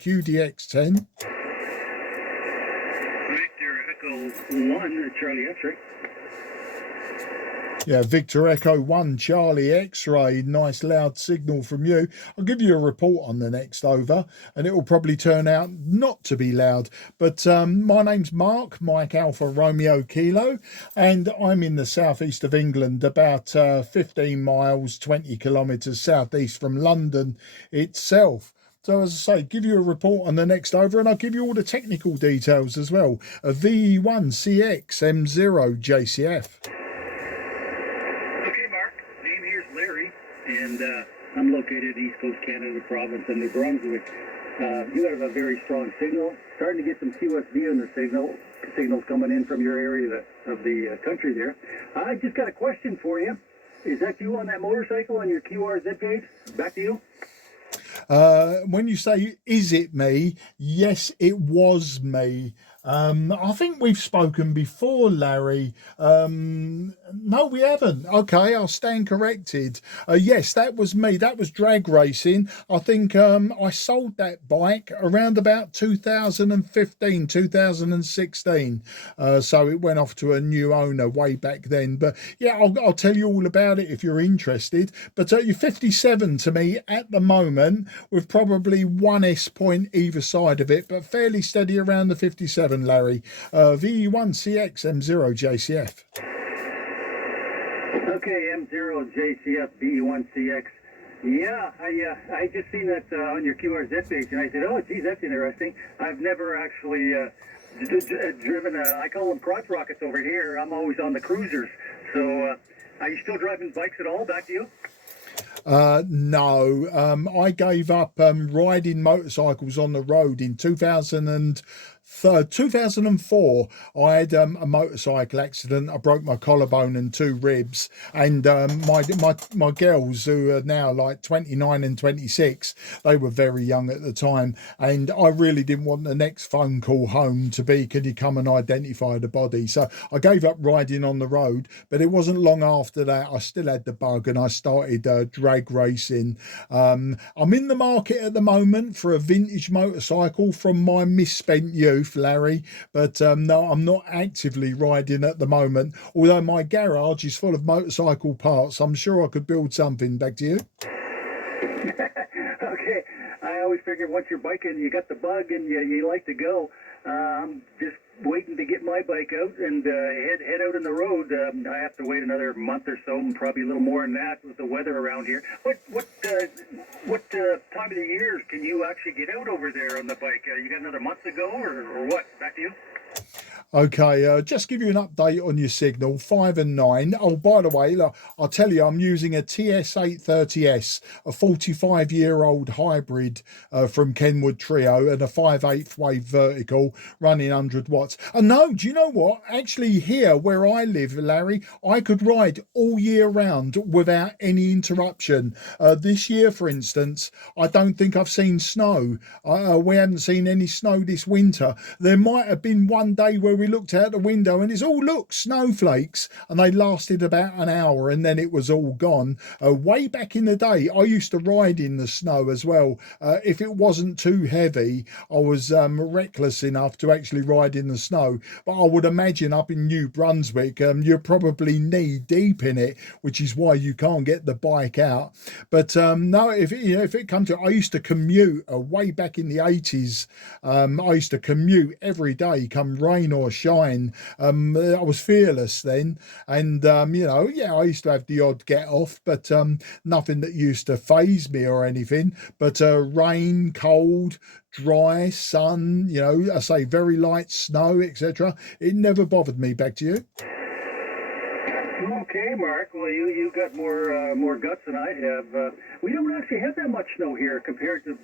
QDX10. Victor Echo 1, Charlie X-ray. Yeah, Victor Echo 1, Charlie X-ray. Nice loud signal from you. I'll give you a report on the next over, and it will probably turn out not to be loud. But my name's Mark, Mike Alpha Romeo Kilo, and I'm in the southeast of England, about 15 miles, 20 kilometres southeast from London itself. So as I say, give you a report on the next over, and I'll give you all the technical details as well. A VE1CX M0 JCF. Larry, and I'm located East Coast Canada, province of New Brunswick. You have a very strong signal. Starting to get some QSV on the signals coming in from your area of the country there. I just got a question for you. Is that you on that motorcycle on your QRZ page? Back to you. When you say, is it me? Yes, it was me. I think we've spoken before, Larry. No, we haven't. Okay, I'll stand corrected. Yes, that was me. That was drag racing. I think I sold that bike around about 2015, 2016. So it went off to a new owner way back then. But yeah, I'll tell you all about it if you're interested. But you're 57 to me at the moment, with probably one S point either side of it, but fairly steady around the 57. Larry, VE1CX M0 JCF. Okay, M0 JCF VE1CX. Yeah, I just seen that on your QRZ page, and I said, oh, geez, that's interesting. I've never actually driven I call them crotch rockets over here. I'm always on the cruisers. So, are you still driving bikes at all? Back to you. No, I gave up riding motorcycles on the road in 2004. I had a motorcycle accident. I broke my collarbone and 2 ribs, and my girls, who are now like 29 and 26, they were very young at the time, and I really didn't want the next phone call home to be, can you come and identify the body? So I gave up riding on the road. But it wasn't long after that I still had the bug, and I started drag racing. I'm in the market at the moment for a vintage motorcycle from my misspent youth, Larry, but no, I'm not actively riding at the moment, although my garage is full of motorcycle parts. I'm sure I could build something. Back to you. Okay, I always figured once you're biking, you got the bug and you like to go. I'm just waiting to get my bike out and head out on the road. I have to wait another month or so, and probably a little more than that with the weather around here. What time of the year can you actually get out over there on the bike? You got another month to go, or what? Back to you. Okay, just give you an update on your signal, 5 and 9. Oh, by the way, look, I'll tell you, I'm using a TS-830S, a 45-year-old hybrid from Kenwood Trio, and a 5/8 wave vertical running 100 watts. And no, do you know what? Actually, here where I live, Larry, I could ride all year round without any interruption. This year, for instance, I don't think I've seen snow. We haven't seen any snow this winter. There might have been one day where we looked out the window and it's all, look, snowflakes, and they lasted about an hour and then it was all gone. Way back in the day, I used to ride in the snow as well. If it wasn't too heavy, I was reckless enough to actually ride in the snow. But I would imagine up in New Brunswick, you're probably knee deep in it, which is why you can't get the bike out. But no, if it comes to, I used to commute way back in the 80s. I used to commute every day, come rain or shine. I was fearless then, and yeah, I used to have the odd get off, but nothing that used to faze me or anything. But rain, cold, dry, sun, I say very light snow, etc., it never bothered me. Back to you. Okay, Mark. Well, you got more guts than I have. We don't actually have that much snow here compared to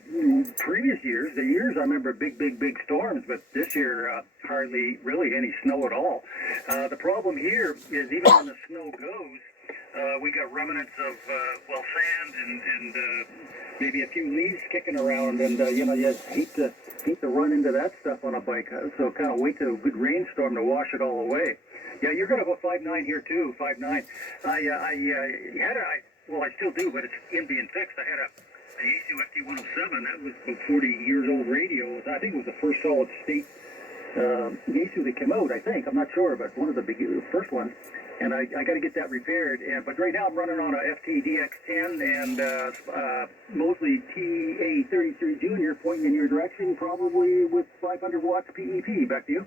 previous years. The years I remember big storms, but this year hardly really any snow at all. The problem here is even when the snow goes, we got remnants of sand and maybe a few leaves kicking around, and you hate to run into that stuff on a bike. So kind of wait till a good rainstorm to wash it all away. Yeah, you're going to go 5.9 here too. 5.9. I still do, but it's in being fixed. I had a Yaesu FT107. That was a 40 years old radio. I think it was the first solid state Yaesu that came out, I think. I'm not sure, but one of the first ones. And I got to get that repaired. But right now I'm running on a FT DX10 and Mosley TA33 Junior, pointing in your direction, probably with 500 watts PEP. Back to you.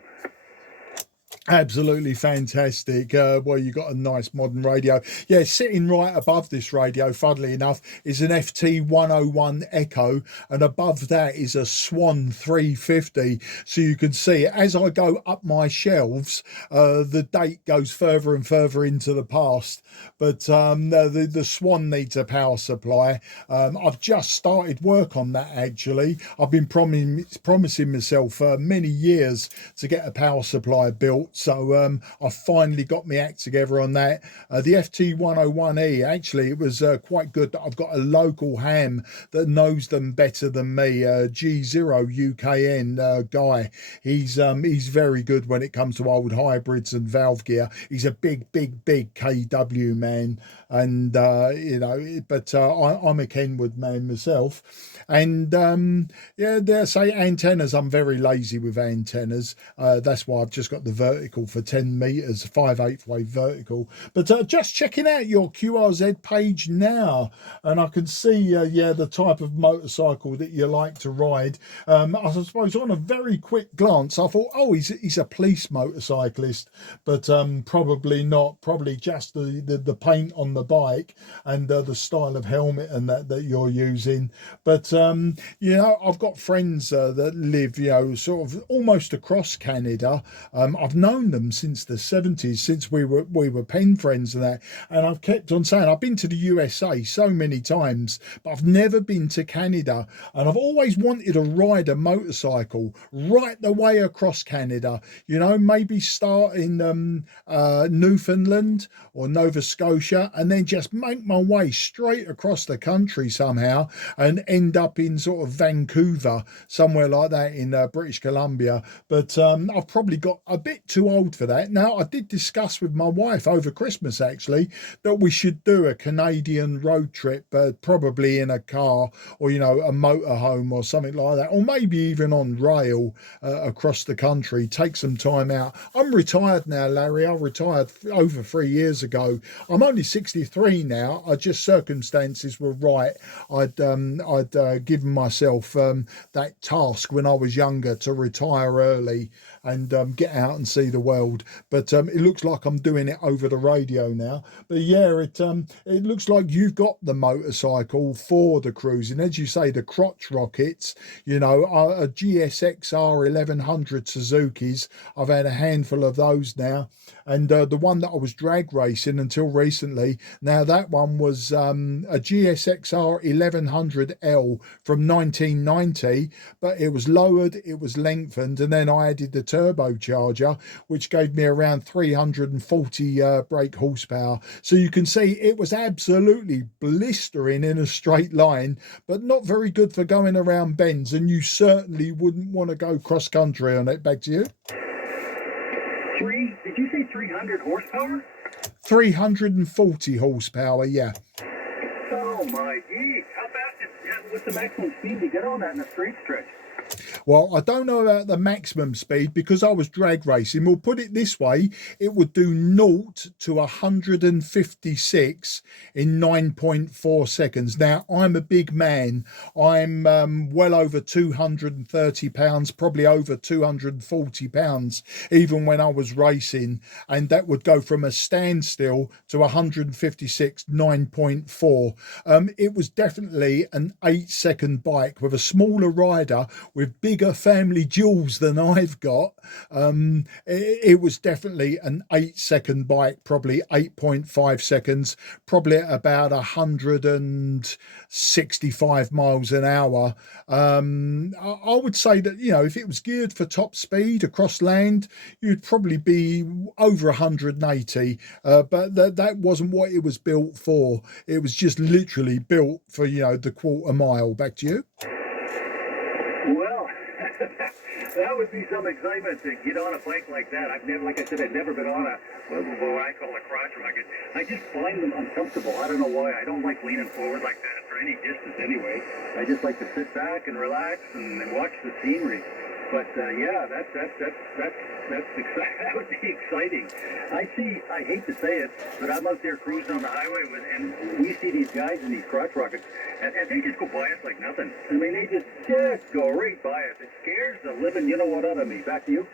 Absolutely fantastic. Well, you got a nice modern radio. Yeah, sitting right above this radio, funnily enough, is an FT101 Echo, and above that is a Swan 350. So you can see as I go up my shelves, the date goes further and further into the past. But the Swan needs a power supply. I've just started work on that actually. I've been promising myself for many years to get a power supply built. So I finally got my act together on that. The FT101E, actually, it was quite good that I've got a local ham that knows them better than me, G0UKN guy. He's very good when it comes to old hybrids and valve gear. He's a big KW man, and but I'm a Kenwood man myself. And yeah, dare say antennas, I'm very lazy with antennas. That's why I've just got the vertical for 10 meters, 5/8 wave vertical. But just checking out your QRZ page now, and I can see yeah, the type of motorcycle that you like to ride. I suppose on a very quick glance I thought, oh, he's a police motorcyclist, but probably not. Probably just the paint on the bike and the style of helmet and that you're using. But you know, I've got friends that live, you know, sort of almost across Canada. I've known them since the 70s, since we were pen friends and that. And I've kept on saying I've been to the USA so many times, but I've never been to Canada. And I've always wanted to ride a motorcycle right the way across Canada. You know, maybe start in Newfoundland or Nova Scotia, and then just make my way straight across the country somehow and end up in sort of Vancouver, somewhere like that in British Columbia. But I've probably got a bit too old for that. Now, I did discuss with my wife over Christmas actually that we should do a Canadian road trip, probably in a car or, you know, a motorhome or something like that, or maybe even on rail across the country. Take some time out. I'm retired now, Larry. I retired over 3 years ago. I'm only 63 now. Just circumstances were right. I'd given myself that task when I was younger to retire early and get out and see the world. But it looks like I'm doing it over the radio now. But yeah, it looks like you've got the motorcycle for the cruising. As you say, the crotch rockets, you know, a GSXR 1100 Suzuki's. I've had a handful of those now. And the one that I was drag racing until recently, now that one was a GSXR 1100L from 1990, but it was lowered, it was lengthened, and then I added the turbocharger, which gave me around 340 brake horsepower. So you can see it was absolutely blistering in a straight line, but not very good for going around bends, and you certainly wouldn't want to go cross country on it. Back to you. Did you say 300 horsepower? 340 horsepower, yeah. Oh my geez, how fast what's the maximum speed you get on that in a straight stretch? Well, I don't know about the maximum speed because I was drag racing. We'll put it this way, it would do 0 to 156 in 9.4 seconds. Now, I'm a big man. I'm well over 230 pounds, probably over 240 pounds, even when I was racing. And that would go from a standstill to 156, 9.4. It was definitely an 8-second bike with a smaller rider with bigger family jewels than I've got. It was definitely an 8-second bike, probably 8.5 seconds, probably at about 165 miles an hour. I would say that, you know, if it was geared for top speed across land, you'd probably be over 180, but that wasn't what it was built for. It was just literally built for, you know, the quarter mile. Back to you. Well, that would be some excitement to get on a bike like that. I've never, like I said, I've never been on what I call a crotch rocket. I just find them uncomfortable. I don't know why. I don't like leaning forward like that for any distance anyway. I just like to sit back and relax and watch the scenery. But yeah, that's exciting. That would be exciting. I hate to say it, but I'm out there cruising on the highway and we see these guys in these crotch rockets, and they just go by us like nothing. I mean, they just go right by us. It scares the living you know what out of me. Back to you.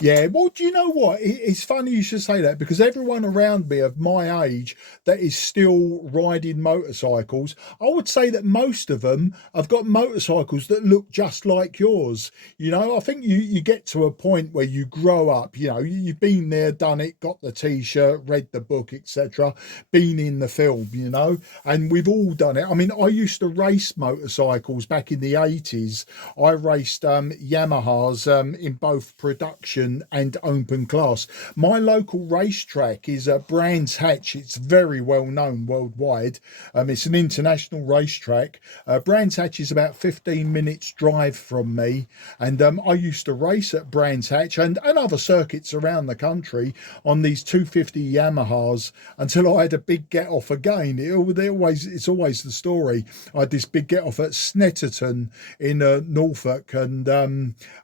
Yeah, well, do you know what? It's funny you should say that, because everyone around me of my age that is still riding motorcycles, I would say that most of them have got motorcycles that look just like yours. You know, I think you get to a point where you grow up, you know, you've been there, done it, got the t-shirt, read the book, etc., been in the film, you know, and we've all done it. I mean, I used to race motorcycles back in the 80s. I raced Yamahas in both production and open class. My local racetrack is Brands Hatch. It's very well known worldwide. It's an international racetrack. Brands Hatch is about 15 minutes drive from me, and I used to race at Brands Hatch and other circuits around the country on these 250 Yamahas until I had a big get off again. It's always the story. I had this big get off at Snetterton in Norfolk, and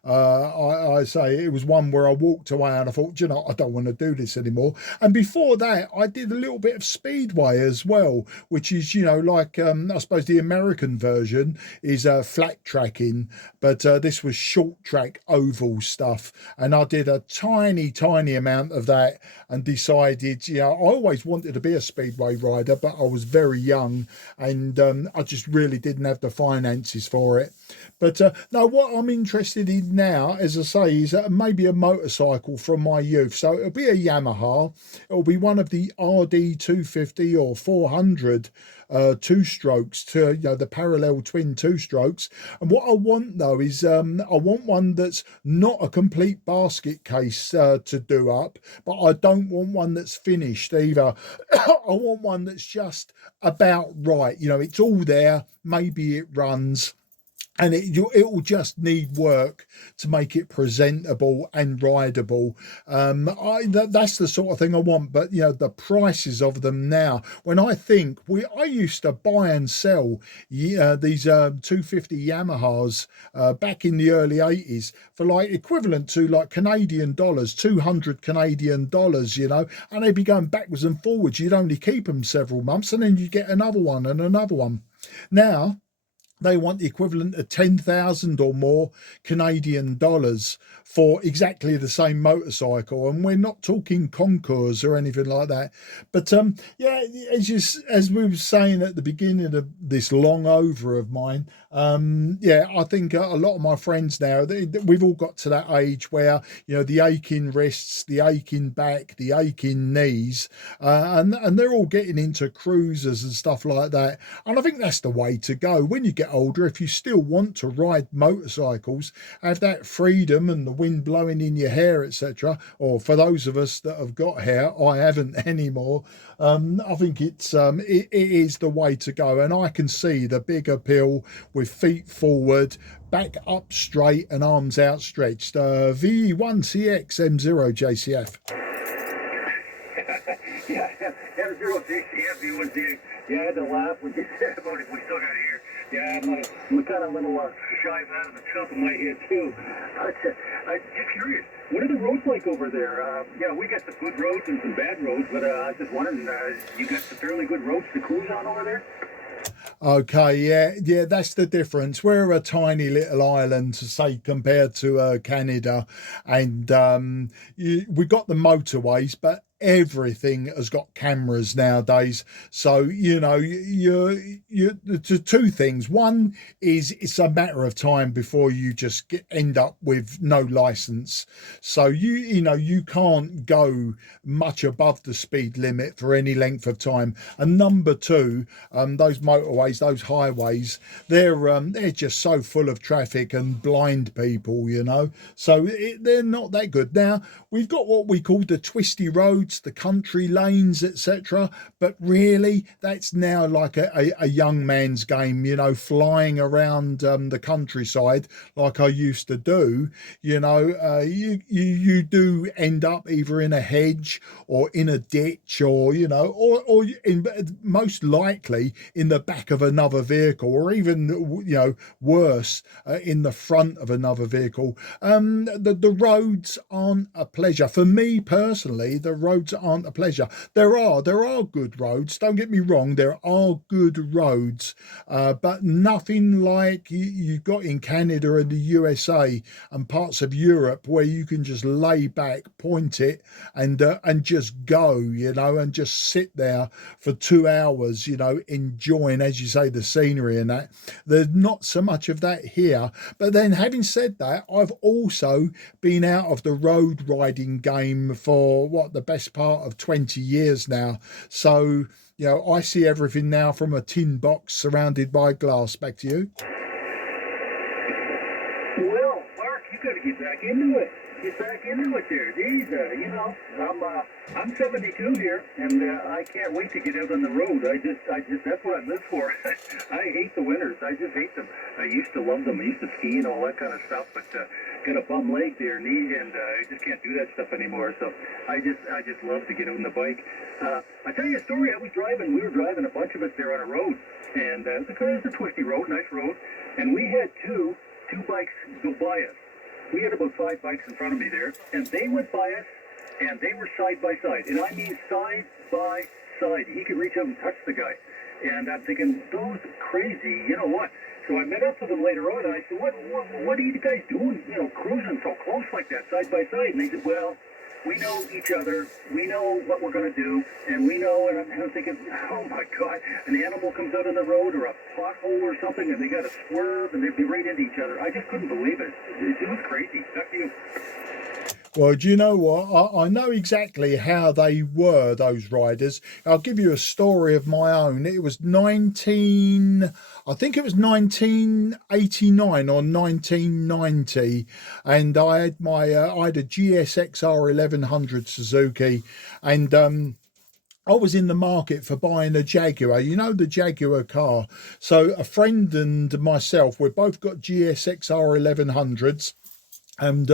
I say it was one where I walked away and I thought, you know, I don't want to do this anymore. And before that, I did a little bit of speedway as well, which is, you know, like I suppose the American version is flat tracking, but this was short track oval stuff. And I did a tiny amount of that and decided, you know, I always wanted to be a speedway rider, but I was very young and I just really didn't have the finances for it. But no, what I'm interested in now, as I say, is maybe a motorcycle from my youth. So it'll be a Yamaha. It'll be one of the RD 250 or 400 two strokes, to, you know, the parallel twin two strokes. And what I want though is I want one that's not a complete basket case to do up, but I don't want one that's finished either. I want one that's just about right. You know, it's all there. Maybe it runs, and it will just need work to make it presentable and rideable. That's the sort of thing I want. But you know, the prices of them now, when I think I used to buy and sell these 250 Yamahas back in the early 80s for like equivalent to like Canadian dollars, 200 Canadian dollars, you know, and they'd be going backwards and forwards. You'd only keep them several months and then you get another one and another one. Now they want the equivalent of 10,000 or more Canadian dollars for exactly the same motorcycle, and we're not talking concours or anything like that. But yeah, as we were saying at the beginning of this long over of mine, yeah, I think a lot of my friends now, we've all got to that age where, you know, the aching wrists, the aching back, the aching knees, and they're all getting into cruisers and stuff like that. And I think that's the way to go when you get older. If you still want to ride motorcycles, have that freedom and the wind blowing in your hair, etc., or for those of us that have got hair, I haven't anymore. I think it is the way to go, and I can see the big appeal with feet forward, back up straight and arms outstretched. VE1CX M0 JCF. Yeah, M0 JCF, V1CX. Yeah, I had to laugh when you said about it. We still got it here. Yeah, I'm kind of a little shy out of the top of my head too. I'm just curious, what are the roads like over there? Yeah, we got some good roads and some bad roads, but I was just wondering, you got some fairly good roads to cruise on over there? Okay, yeah, that's the difference. We're a tiny little island, to say, compared to Canada, and we got the motorways, but everything has got cameras nowadays. So you know, you the two things. One is it's a matter of time before you just end up with no license. So you know you can't go much above the speed limit for any length of time. And number two, those motorways, those highways, they're just so full of traffic and blind people, you know. So they're not that good. Now we've got what we call the twisty roads. roads, the country lanes, etc. But really, that's now like a young man's game, you know, flying around the countryside like I used to do. You know, you do end up either in a hedge or in a ditch, or you know, or in most likely in the back of another vehicle, or even you know worse, in the front of another vehicle. The roads aren't a pleasure for me personally. The roads aren't a pleasure. There are good roads. Don't get me wrong. There are good roads, but nothing like you got in Canada and the USA and parts of Europe where you can just lay back, point it, and just go, you know, and just sit there for 2 hours, you know, enjoying, as you say, the scenery and that. There's not so much of that here. But then, having said that, I've also been out of the road riding game for what, the best part of 20 years now. So, you know, I see everything now from a tin box surrounded by glass. Back to you. Well, Mark, you got to get back into it. Get back into it there. Geez, you know, I'm 72 here, and I can't wait to get out on the road. I just, that's what I live for. I hate the winters. I just hate them. I used to love them. I used to ski and all that kind of stuff, but got a bum leg there, knee, and I just can't do that stuff anymore. So I just love to get out on the bike. I tell you a story. We were driving, a bunch of us there on a road, and it was a twisty road, nice road, and we had two bikes go by us. We had about 5 bikes in front of me there, and they went by us, and they were side by side, and I mean side by side. He could reach out and touch the guy, and I'm thinking, those crazy, you know what? So I met up with them later on, and I said, what are you guys doing, you know, cruising so close like that, side by side? And they said, well, we know each other, we know what we're going to do, and we know, and I'm thinking, oh my God, an animal comes out on the road or a pothole or something, and they got to swerve, and they'd be right into each other. I just couldn't believe it. It was crazy. Back to you. Well, do you know what? I know exactly how they were, those riders. I'll give you a story of my own. It was I think it was 1989 or 1990, and I had a GSXR 1100 Suzuki, and I was in the market for buying a Jaguar, you know, the Jaguar car. So a friend and myself, we both got GSXR 1100s. And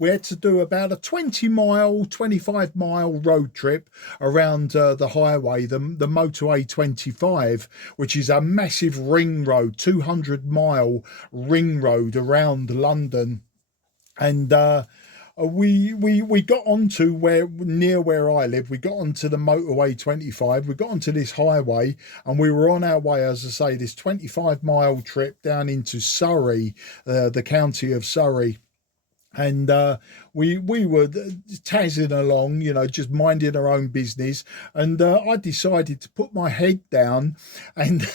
we had to do about a 25 mile road trip around the highway, the motorway 25, which is a massive ring road, 200-mile ring road around London. And we got onto near where I live. We got onto the motorway 25. We got onto this highway, and we were on our way, as I say, this 25-mile trip down into Surrey, the county of Surrey. And we were tazzing along, you know, just minding our own business. And I decided to put my head down, and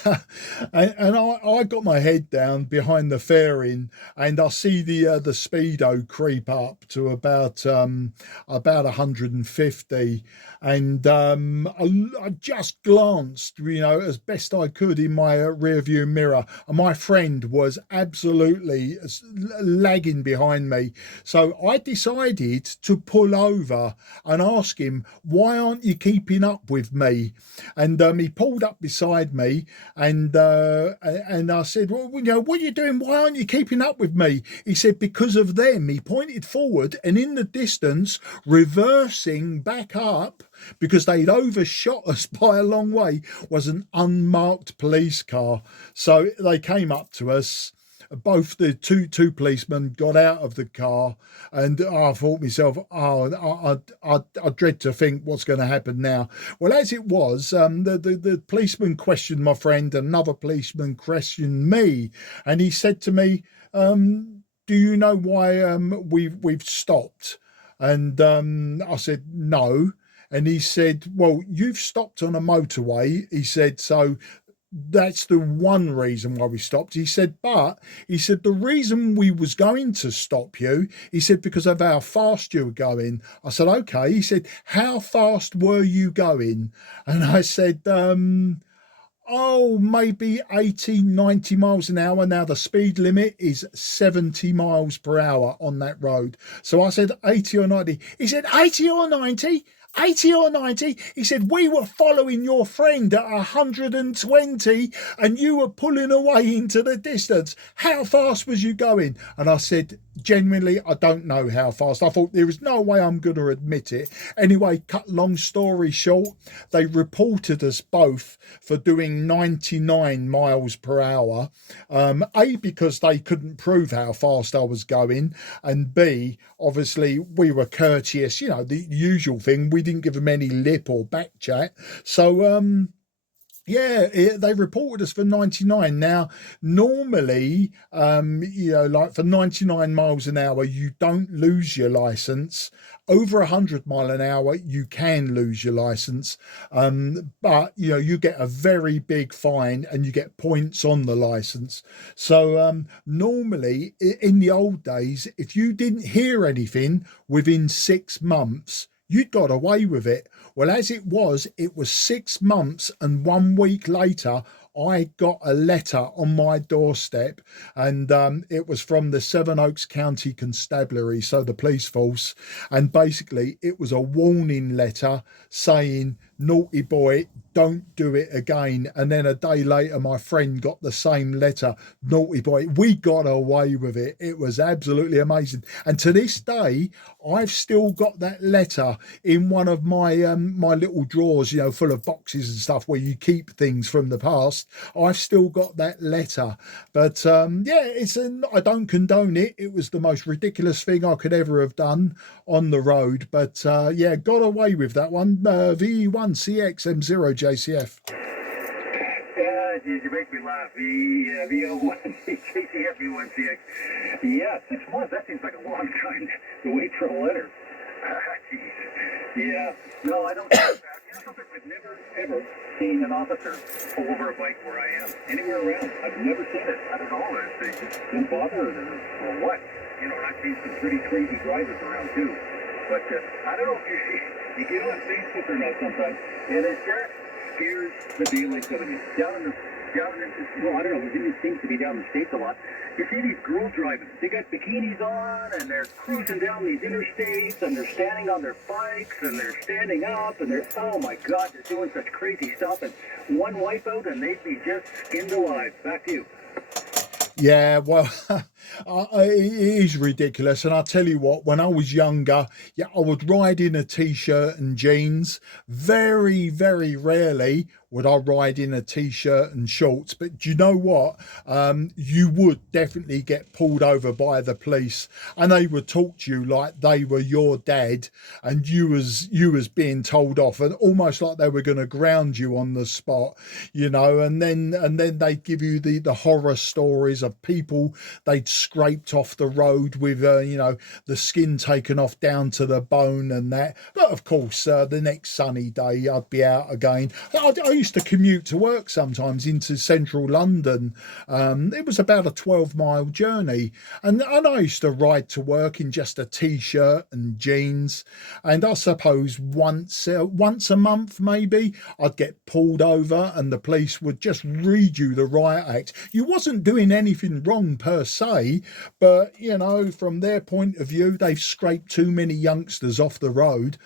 I got my head down behind the fairing, and I see the speedo creep up to about 150, and I just glanced, you know, as best I could in my rear view mirror, and my friend was absolutely lagging behind me. So I decided to pull over and ask him, why aren't you keeping up with me? And he pulled up beside me, and I said, well, you know, what are you doing? Why aren't you keeping up with me? He said, because of them. He pointed forward, and in the distance, reversing back up, because they'd overshot us by a long way, was an unmarked police car. So they came up to us. Both the two policemen got out of the car, and I thought to myself, I dread to think what's going to happen now. Well, as it was, the policeman questioned my friend, another policeman questioned me, and he said to me, do you know why we've stopped? And I said, no. And he said, well, you've stopped on a motorway. He said, so that's the one reason why we stopped. He said, but he said, the reason we was going to stop you, he said, because of how fast you were going. I said, okay. He said, how fast were you going? And I said, maybe 80, 90 miles an hour. Now the speed limit is 70 miles per hour on that road. So I said 80 or 90. He said 80 or 90. 80 or 90? He said, we were following your friend at 120 and you were pulling away into the distance. How fast was you going? And I said, genuinely, I don't know how fast. I thought there is no way I'm going to admit it. Anyway, cut long story short, they reported us both for doing 99 miles per hour. A, because they couldn't prove how fast I was going, and B, obviously we were courteous, you know, the usual thing. We didn't give them any lip or back chat. So yeah, they reported us for 99. Now, normally, you know, like for 99 miles an hour, you don't lose your license. Over 100 mile an hour, you can lose your license. But, you know, you get a very big fine and you get points on the license. So normally, in the old days, if you didn't hear anything within 6 months, you'd got away with it. Well, as it was 6 months and 1 week later, I got a letter on my doorstep, and it was from the Sevenoaks County Constabulary, so the police force. And basically, it was a warning letter saying, naughty boy, don't do it again. And then a day later, my friend got the same letter, naughty boy. We got away with it. It was absolutely amazing. And to this day, I've still got that letter in one of my my little drawers, you know, full of boxes and stuff where you keep things from the past. I've still got that letter. But yeah, I don't condone it. It was the most ridiculous thing I could ever have done on the road. But yeah, got away with that one. VE1CX M0JCF. Yeah, you make me laugh. VE1CX, VE1CX. Yeah, 6 months. That seems like a long time to wait for a letter. Jeez. Yeah. No, I don't think that. You know something? I've never, ever seen an officer pull over a bike where I am. Anywhere around. I've never seen it. I don't know if they just don't bother or what. You know, I've seen some pretty crazy drivers around too. But I don't know if you get on Facebook or not sometimes, and it just scares the daylights out of me. Well, I don't know, it seems to be down in the States a lot. You see these girls driving. They got bikinis on, and they're cruising down these interstates, and they're standing on their bikes, and they're standing up, and they're, oh my God, they're doing such crazy stuff. And one wipeout, and they'd be just skinned alive. Back to you. Yeah, well, it is ridiculous. And I'll tell you what, when I was younger, yeah, I would ride in a t-shirt and jeans. Very, very rarely would I ride in a t-shirt and shorts. But do you know what? You would definitely get pulled over by the police, and they would talk to you like they were your dad, and you was being told off, and almost like they were going to ground you on the spot, you know. And then they'd give you the horror stories of people they'd scraped off the road with you know, the skin taken off down to the bone and that. But of course, the next sunny day I'd be out again. I used to commute to work sometimes into central London. It was about a 12-mile journey, and I used to ride to work in just a t-shirt and jeans. And I suppose once a month maybe I'd get pulled over, and the police would just read you the riot act. You wasn't doing anything wrong per se, but you know, from their point of view, they've scraped too many youngsters off the road.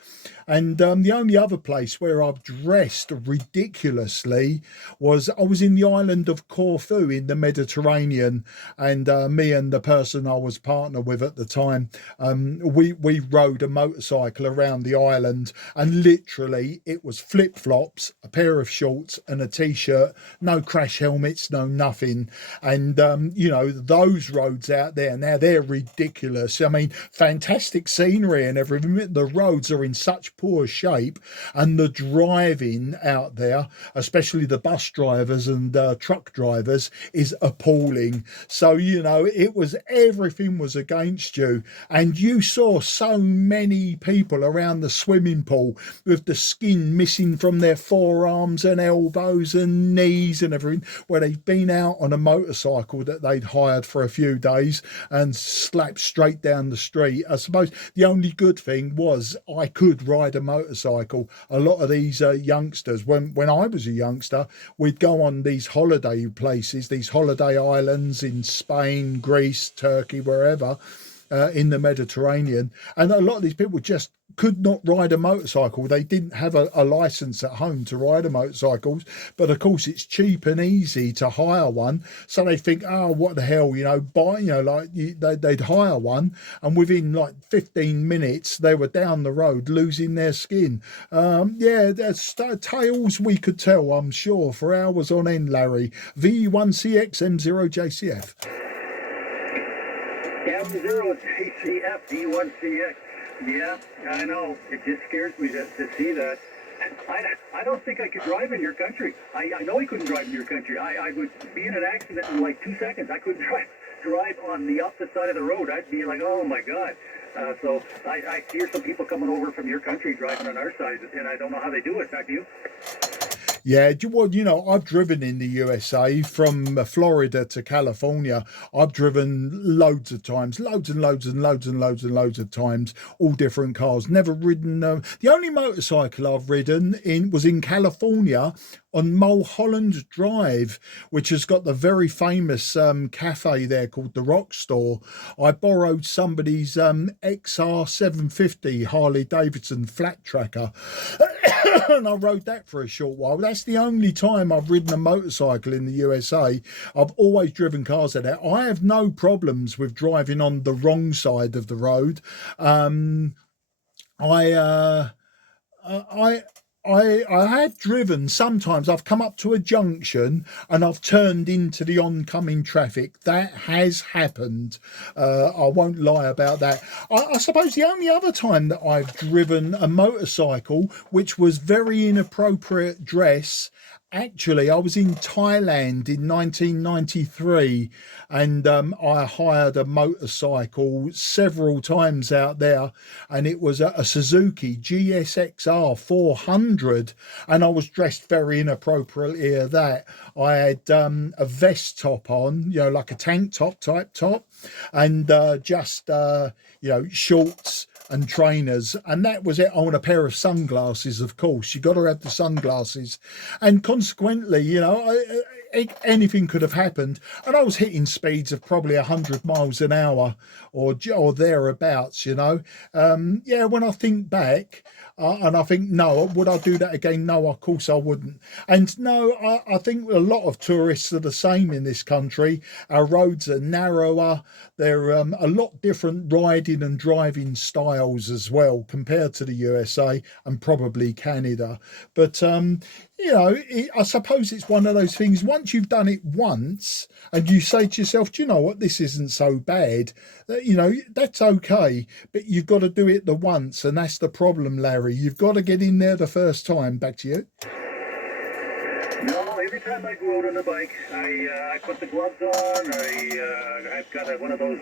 And the only other place where I've dressed ridiculously was I was in the island of Corfu in the Mediterranean, and me and the person I was partner with at the time, we rode a motorcycle around the island, and literally it was flip-flops, a pair of shorts and a t-shirt, no crash helmets, no nothing. And you know, those roads out there now, they're ridiculous. I mean, fantastic scenery and everything. The roads are in such poor shape, and the driving out there, especially the bus drivers and truck drivers, is appalling. So you know, everything was against you, and you saw so many people around the swimming pool with the skin missing from their forearms and elbows and knees and everything, where they've been out on a motorcycle that they'd hired for a few days and slapped straight down the street. I suppose the only good thing was I could ride a motorcycle. A lot of these youngsters, when I was a youngster, we'd go on these holiday places, these holiday islands in Spain, Greece, Turkey, wherever, in the Mediterranean, and a lot of these people just could not ride a motorcycle. They didn't have a license at home to ride a motorcycle, but of course it's cheap and easy to hire one. So they think, oh, what the hell, buy, they'd hire one, and within like 15 minutes they were down the road losing their skin. Yeah, there's tales we could tell, I'm sure, for hours on end, Larry. VE1CX M0JCF. M0JCF V1CX. Yeah, I know. It just scares me to see that. I don't think I could drive in your country. I know I couldn't drive in your country. I would be in an accident in like 2 seconds. I couldn't drive on the opposite side of the road. I'd be like, oh my God. So I hear some people coming over from your country driving on our side, and I don't know how they do it. Back to you. Yeah, well, I've driven in the USA from Florida to California. I've driven loads of times, loads and loads and loads and loads and loads of times, all different cars. Never ridden. The only motorcycle I've ridden was in California on Mulholland Drive, which has got the very famous cafe there called the Rock Store. I borrowed somebody's XR750 Harley Davidson flat tracker. And I rode that for a short while. That's the only time I've ridden a motorcycle in the USA. I've always driven cars there. I have no problems with driving on the wrong side of the road. I have driven, sometimes I've come up to a junction and I've turned into the oncoming traffic. That has happened. I won't lie about that. I suppose the only other time that I've driven a motorcycle, which was very inappropriate dress, actually, I was in Thailand in 1993, and I hired a motorcycle several times out there, and it was a Suzuki GSXR 400, and I was dressed very inappropriately at that. I had a vest top on, like a tank top type top, and just shorts and trainers, and that was it. On a pair of sunglasses, of course. You got to have the sunglasses, and consequently, anything could have happened. And I was hitting speeds of probably 100 miles an hour or thereabouts. Yeah, when I think back, and I think, no, would I do that again? No, of course I wouldn't. And no, I think a lot of tourists are the same in this country. Our roads are narrower. They're a lot different riding and driving styles as well compared to the USA and probably Canada. But I suppose it's one of those things. Once you've done it once and you say to yourself, do you know what, this isn't so bad, that's okay, but you've got to do it the once, and that's the problem, Larry. You've got to get in there the first time. Back to you. No, every time I go out on a bike, I put the gloves on. I've got one of those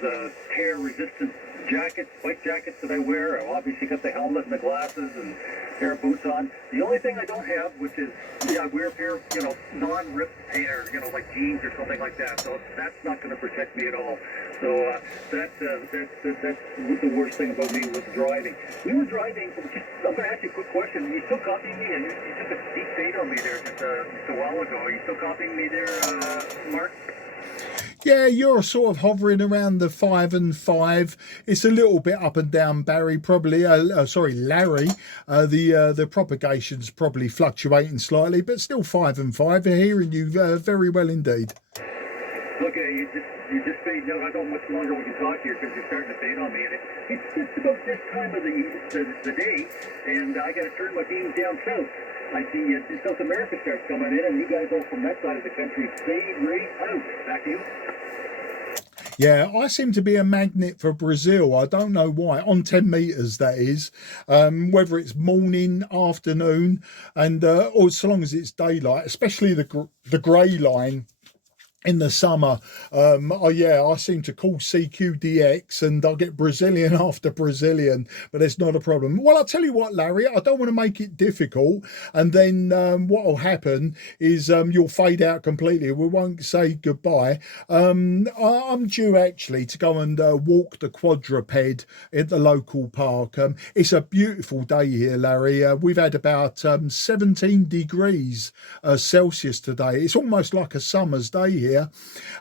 tear-resistant jackets, bike jackets that I wear. I've obviously got the helmet and the glasses and pair of boots on. The only thing I don't have, which is, I wear a pair of, non-ripped pair, like jeans or something like that. So that's not going to protect me at all. So that's the worst thing about me with driving. We were driving. I'm going to ask you a quick question. You still copying me? And you took a deep fade on me there just a while ago. Are you still copying me there, Mark? Yeah, you're sort of hovering around the 5 and 5. It's a little bit up and down, Barry. Probably, Larry. The propagation's probably fluctuating slightly, but still 5 and 5. We're hearing you very well indeed. Okay, you just fade out. I don't know much longer we can talk here because you're starting to fade on me. And it's just about this time of the day, and I got to turn my beams down south. I see South America starts coming in, and you guys all from that side of the country fade right out. Back to you. Yeah, I seem to be a magnet for Brazil. I don't know why. On 10 meters, that is. Whether it's morning, afternoon, and or so long as it's daylight, especially the grey line. In the summer, I seem to call CQ10m and I'll get Brazilian after Brazilian, but it's not a problem. Well, I'll tell you what, Larry, I don't want to make it difficult, and then what will happen is you'll fade out completely. We won't say goodbye. I'm due actually to go and walk the quadruped at the local park. It's a beautiful day here, Larry. We've had about 17 degrees Celsius today. It's almost like a summer's day here. here.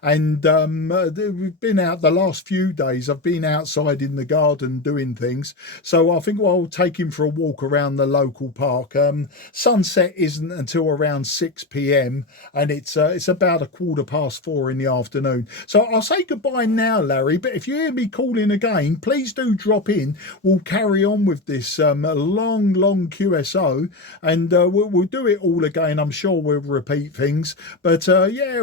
And we've been out the last few days. I've been outside in the garden doing things. So I think I'll take him for a walk around the local park. Sunset isn't until around 6 p.m. and it's about 4:15 in the afternoon. So I'll say goodbye now, Larry. But if you hear me calling again, please do drop in. We'll carry on with this long QSO, and we'll do it all again. I'm sure we'll repeat things, but yeah,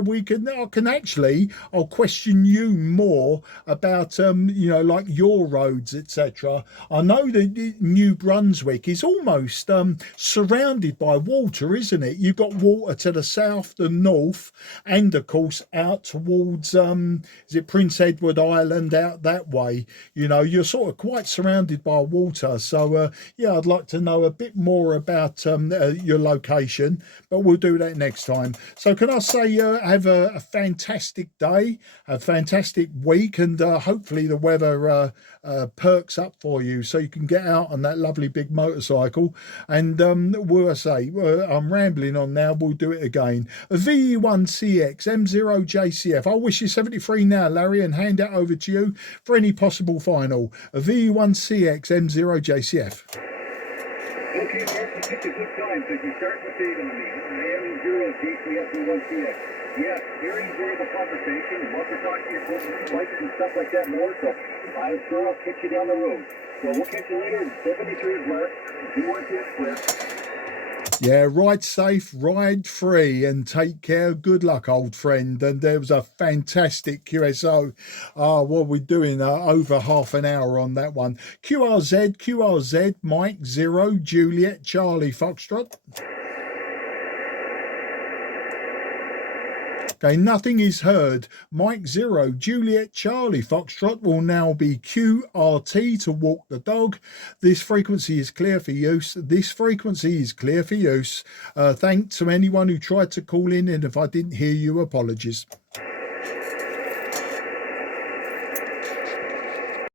I'll question you more about like your roads, etc. I know that New Brunswick is almost surrounded by water, isn't it? You've got water to the south, the north, and of course out towards is it Prince Edward Island, out that way. You're sort of quite surrounded by water. So yeah, I'd like to know a bit more about your location, but we'll do that next time. So can I say have a fantastic day, a fantastic week, and hopefully the weather perks up for you so you can get out on that lovely big motorcycle. And I'm rambling on now. We'll do it again. A VE1CX M0JCF. I'll wish you 73 now, Larry, and hand it over to you for any possible final. A VE1CX M0JCF. Okay, Mark, you picked a good time because you start to save on me. M0JCF V1CX. Yes, very enjoyable conversation. Love to talk to your folks, bikes and stuff like that more, so I'm sure I'll catch you down the road. So we'll catch you later. 73 is Mark. V1CX Cliff. Yeah, ride safe, ride free, and take care. Good luck, old friend. And there was a fantastic QSO. What we're doing, over half an hour on that one. QRZ, Mike 0, Juliet, Charlie, Foxtrot. Okay, nothing is heard. Mike 0, Juliet, Charlie, Foxtrot will now be QRT to walk the dog. This frequency is clear for use. Thanks to anyone who tried to call in, and if I didn't hear you, apologies.